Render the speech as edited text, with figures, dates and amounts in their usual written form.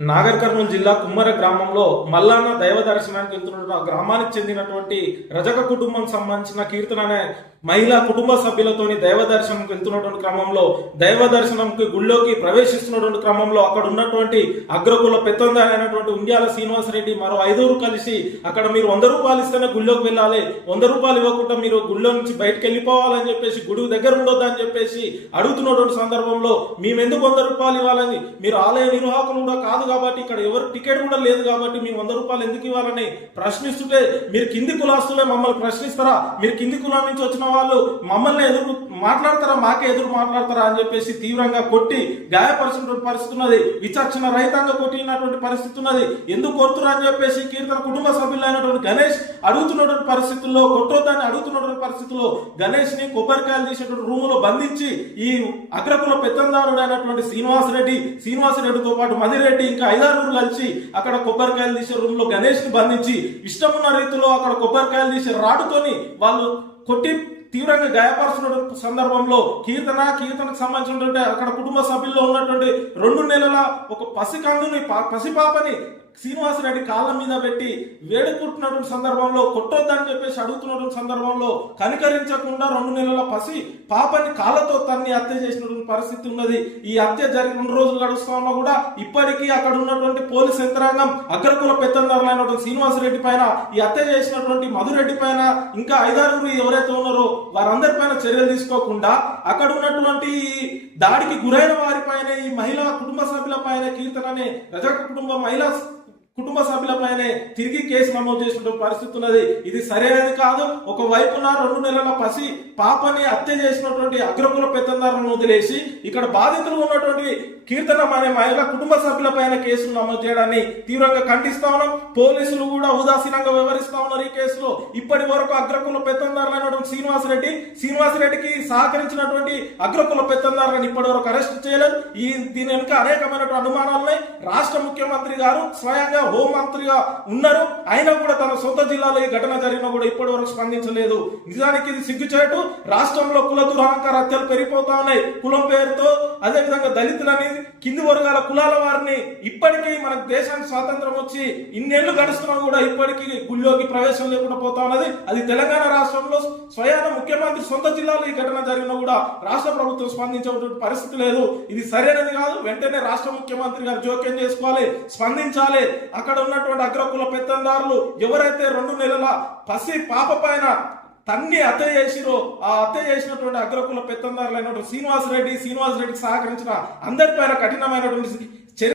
నాగర్ కర్నూలు జిల్లా కుమ్మర గ్రామంలో మల్లాన్న దైవ దర్శనానికి వెళ్తున్న గ్రామానికి చెందినటువంటి రజక కుటుంబం సంబంధించిన కీర్తన అనే మహిళా కుటుంబ సభ్యులతోని దైవ దర్శనంకి వెళ్తున్నటువంటి క్రమంలో దైవ దర్శనంకి గుళ్ళోకి ప్రవేశిస్తున్నటువంటి క్రమంలో అక్కడ ఉన్నటువంటి అగ్రకుల పెత్తందారి అయినటువంటి ఉండ్యాల శ్రీనివాసరెడ్డి మరో 5 కలిసి అక్కడ మీరు 100 రూపాయలు ఇస్తేనే గుళ్ళోకి వెళ్ళాలి, 100 రూపాయలు ఇవ్వకుండా మీరు గుళ్ళో నుంచి బయటకు వెళ్ళిపోవాలని చెప్పేసి, గుడి దగ్గర ఉండొద్దని చెప్పేసి అడుగుతున్నటువంటి సందర్భంలో మేము ఎందుకు 100 రూపాయలు ఇవ్వాలని, మీరు ఆలయ నిర్వాహకులు కూడా కాదు కాబట్టి, ఇక్కడ ఎవరు టికెట్ కూడా లేదు కాబట్టి మేము 100 రూపాయలు ఎందుకు ఇవ్వాలని ప్రశ్నిస్తుంటే, మీరు కింది కులాస్తులే మమ్మల్ని ప్రశ్నిస్తారా, మీరు కింది కులం నుంచి వచ్చిన వాళ్ళు మమ్మల్ని ఎదురు మాట్లాడతారా, మాకే ఎదురు మాట్లాడతారా అని చెప్పేసి తీవ్రంగా కొట్టి గాయపరిచినటువంటి పరిస్థితి ఉన్నది. విచక్షణ రహితంగా కొట్టినటువంటి పరిస్థితి ఉన్నది. ఎందుకు కొడుతురా అని చెప్పేసి కీర్తన కుటుంబ సభ్యులైనటువంటి గణేష్ అడుగుతున్నటువంటి పరిస్థితుల్లో, కొట్టొద్దని అడుగుతున్నటువంటి పరిస్థితుల్లో గణేష్ ని కొబ్బరికాయలు తీసేటువంటి రూమ్ లో బంధించి ఈ అగ్రకుల పెత్తందారుడు అయినటువంటి శ్రీనివాసరెడ్డితో పాటు మదిరెడ్డి ఇంకా 5 కలిసి అక్కడ కొబ్బరికాయలు తీసే రూమ్ లో గణేష్ ని బంధించి ఇష్టమున్న రీతిలో అక్కడ కొబ్బరికాయలు తీసే రాడుతోని వాళ్ళు కొట్టి తీవ్రంగా గాయపరుస్తున్న సందర్భంలో కీర్తనకు సంబంధించినటువంటి అక్కడ కుటుంబ సభ్యుల్లో ఉన్నటువంటి 2 నెలల ఒక పసిపాపని శ్రీనివాసరెడ్డి కాళ్ళ మీద పెట్టి వేడుకుంటున్నటువంటి సందర్భంలో, కొట్టొద్దని చెప్పేసి అడుగుతున్నటువంటి సందర్భంలో కనికరించకుండా 2 నెలల పసి పాపని కాళ్ళతో తన్ని హత్య చేసినటువంటి పరిస్థితి ఉన్నది. ఈ హత్య జరిగిన 2 రోజులు గడుస్తా ఉన్నా కూడా ఇప్పటికీ అక్కడ ఉన్నటువంటి పోలీస్ యంత్రాంగం అగ్రకుల పెత్తందారులైనటువంటి శ్రీనివాసరెడ్డి పైన, ఈ హత్య చేసినటువంటి మధురెడ్డి పైన, ఇంకా 5 ఎవరైతే ఉన్నారో వారందరి పైన చర్యలు తీసుకోకుండా అక్కడ ఉన్నటువంటి దాడికి గురైన వారిపైన, ఈ మహిళా కుటుంబ సభ్యుల పైన, కీర్తన అనే రజక కుటుంబ సభ్యులపైనే తిరిగి కేసు నమోదు చేసిన పరిస్థితి ఉన్నది. ఇది సరైనది కాదు. ఒకవైపున 2 నెలల పసి పాపని హత్య చేసినటువంటి అగ్రకుల పెత్తందారులను వదిలేసి ఇక్కడ బాధితులు ఉన్నటువంటి కీర్తన అనే మహిళ కుటుంబ సభ్యులపైన కేసులు నమోదు చేయడాన్ని తీవ్రంగా ఖండిస్తా ఉన్నాం. పోలీసులు కూడా ఉదాసీనంగా వ్యవహరిస్తా ఉన్నారు ఈ కేసులో. ఇప్పటి వరకు అగ్రకుల పెత్తందారులైనటువంటి శ్రీనివాసరెడ్డికి సహకరించినటువంటి అగ్రకుల పెత్తందారులను ఇప్పటి వరకు అరెస్ట్ చేయలేదు. దీని వెనుక అనేకమైనటువంటి అనుమానాలున్నాయి. రాష్ట్ర ముఖ్యమంత్రి గారు స్వయంగా హోంమంత్రిగా ఉన్నారు, అయినా కూడా తన సొంత జిల్లాలో ఈ ఘటన జరిగినా కూడా ఇప్పటి వరకు స్పందించలేదు. నిజానికి ఇది సిగ్గుచేటు. రాష్ట్రంలో కుల దురహంకార హత్యలు పెరిగిపోతా ఉన్నాయి. కులం పేరుతో, అదేవిధంగా దళితులని, కింది వర్గాల కులాల వారిని ఇప్పటికీ మన దేశానికి స్వాతంత్రం వచ్చి ఇన్నేళ్లు గడుస్తున్నా కూడా ఇప్పటికీ గుళ్ళోకి ప్రవేశం లేకుండా పోతా ఉన్నది. అది తెలంగాణ రాష్ట్రంలో స్వయాన ముఖ్యమంత్రి సొంత జిల్లాలో ఈ ఘటన జరిగినా కూడా రాష్ట్ర ప్రభుత్వం స్పందించేటువంటి పరిస్థితి లేదు. ఇది సరైనది కాదు. వెంటనే రాష్ట్ర ముఖ్యమంత్రి గారు జోక్యం చేసుకోవాలి, స్పందించాలి. అక్కడ ఉన్నటువంటి అగ్రకుల పెత్తందారులు ఎవరైతే 2 నెలల పసి పాప పైన తన్ని హత్య చేసిరో, ఆ హత్య చేసినటువంటి అగ్రకుల పెత్తందారులైనటువంటి శ్రీనివాసరెడ్డికి సహకరించిన అందరిపైన కఠినమైనటువంటి